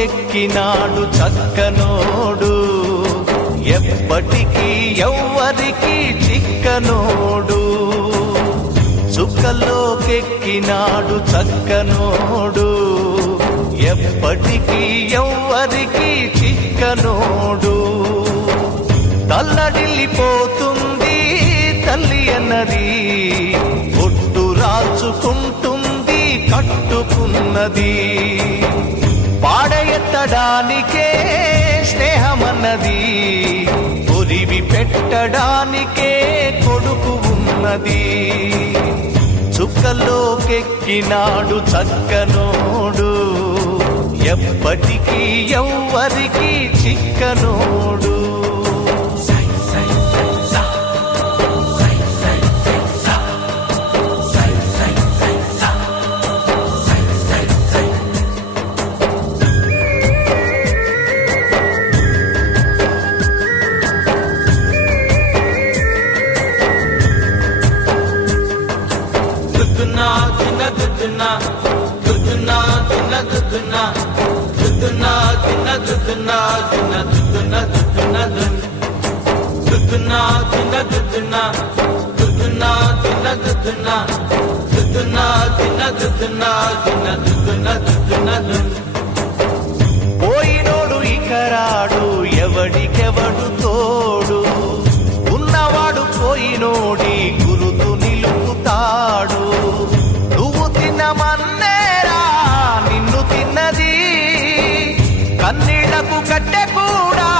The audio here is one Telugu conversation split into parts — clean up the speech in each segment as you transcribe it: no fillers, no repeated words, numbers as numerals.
చుక్కల్లోకెక్కినాడు చక్కనోడు, ఎప్పటికీ ఎవ్వరికి చిక్కనోడు. చుక్కల్లోకెక్కినాడు చక్కనోడు, ఎప్పటికీ ఎవ్వరికి చిక్కనోడు. తల్లడిల్లిపోతుంది తల్లి అన్నది, ఒట్టు రాచుకుంటుంది కట్టుకున్నది. పాడెత్తడానికే స్నేహమన్నది, ఒరివి పెట్టడానికే కొడుకు ఉన్నది. చుక్కల్లోకెక్కినాడు చక్కనోడు, ఎప్పటికీ ఎవ్వరికి చిక్కనోడు. పోయినోడు ఇకరాడు, ఎవడికెవడు తోడు, ఉన్నవాడు పోయినోడి గురుతు నిలుపుతాడు. నువ్వు తిన్నమన్నేరా నిన్ను తిన్నది, కన్నీళ్లకు కట్టె కూడా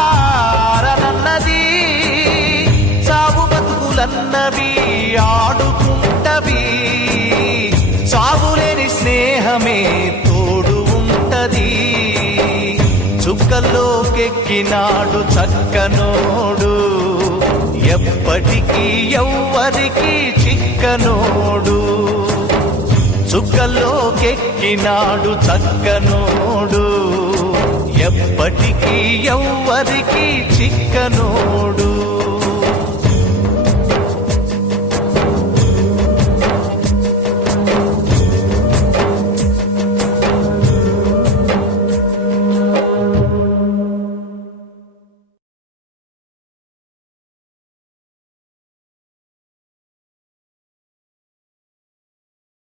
ఆరనన్నది. సాగు బతుకులన్నవి ఆడుకుంటవి, సాగులేని స్నేహమే తోడు ఉంటది. చుక్కల్లోకెక్కినాడు చక్కనోడు, ఎప్పటికీ ఎవ్వరికి చిక్కనోడు. చుక్కల్లోకెక్కినాడు చక్కనోడు, ఎప్పటికీ ఎవ్వరికి చిక్కనోడు.